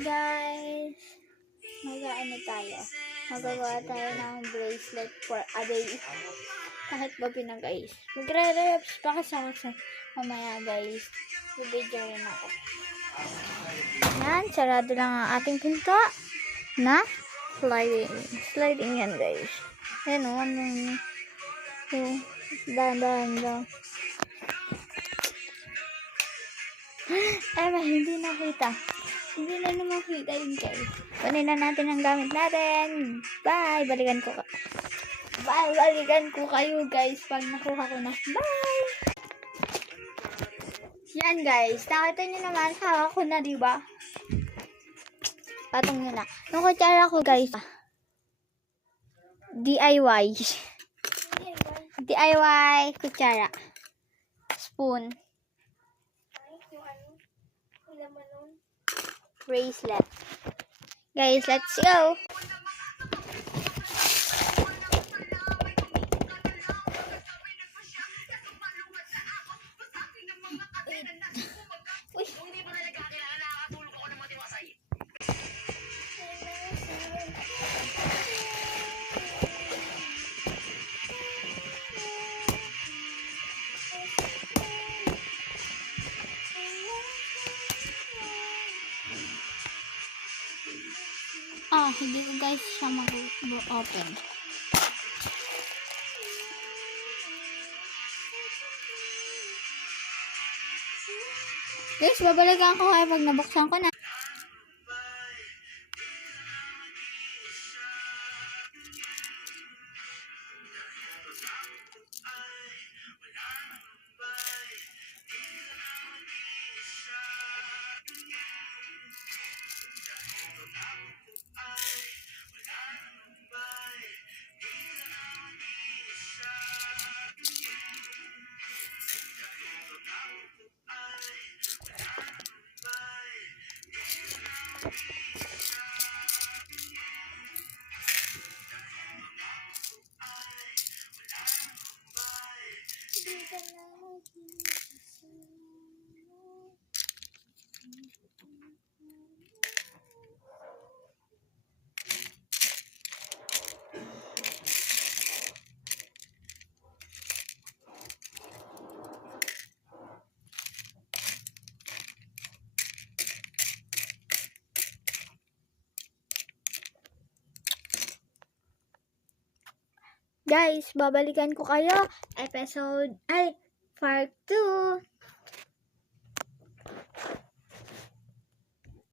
Guys, mag-ano tayo? Magagawa tayo ng bracelet for a day. Kahit ba pinag-ayos. Magre-reps pa kasi ako sa mamaya guys. Video rin ako. Yan, sarado lang ang ating pinto na sliding. Sliding yan guys. Yan o, dahan-dahan lang. Hindi nakita. Hindi na naman kita yun guys. Kunin na natin ang gamit natin. Bye! Balikan ko kayo guys pag nakuha ko na. Bye! Yan guys. Nakita nyo naman. Hawak ko na diba? Patong nyo na. Yung kutsara ko guys. DIY. DIY kutsara. Spoon. Bracelet. Guys, let's go. Hindi ko guys siya mag-open. Guys, babalikan ko kayo pag nabuksan ko na. Guys, babalikan ko kayo. Part 2.